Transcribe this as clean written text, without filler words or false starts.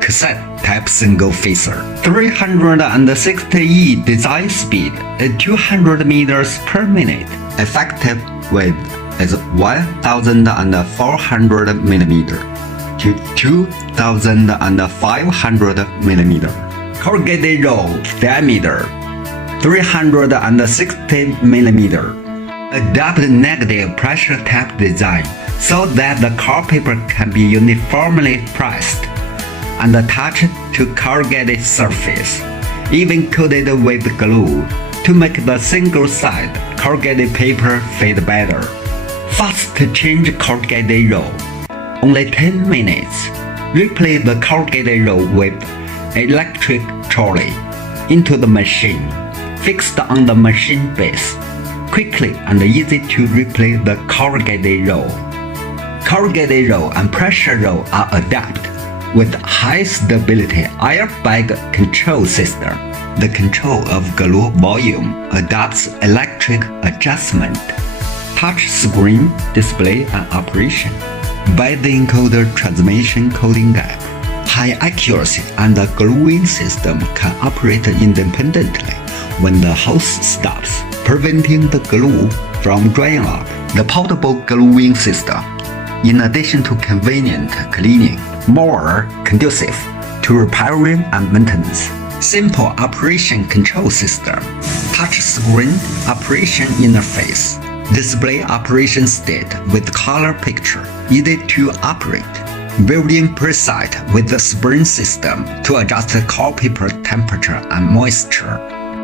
cassette type single phaser. 360E design speed is 200 meters per minute. Effective width is 1,400 millimeter to 2,500 millimeter. Corrugated roll diameter 360 millimeter. Adopt negative pressure type design so that the car paper can be uniformly pressed and attached to corrugated surface, even coated with glue to make the single-side corrugated paper fit better. Fast to change corrugated roll. Only 10 minutes. Replace the corrugated roll with electric trolley into the machine, fixed on the machine base. Quickly and easy to replace the corrugated roll. Corrugated roll and pressure roll are adapted with high stability airbag control system. The control of glue volume adapts electric adjustment, touch screen display and operation. By the encoder transmission coding gap, high accuracy and the gluing system can operate independently when the hose stops, preventing the glue from drying up. The portable gluing system, in addition to convenient cleaning, more conducive to repairing and maintenance. Simple operation control system, touch screen operation interface, display operation state with color picture, easy to operate. Building preset with the spring system to adjust the car paper temperature and moisture.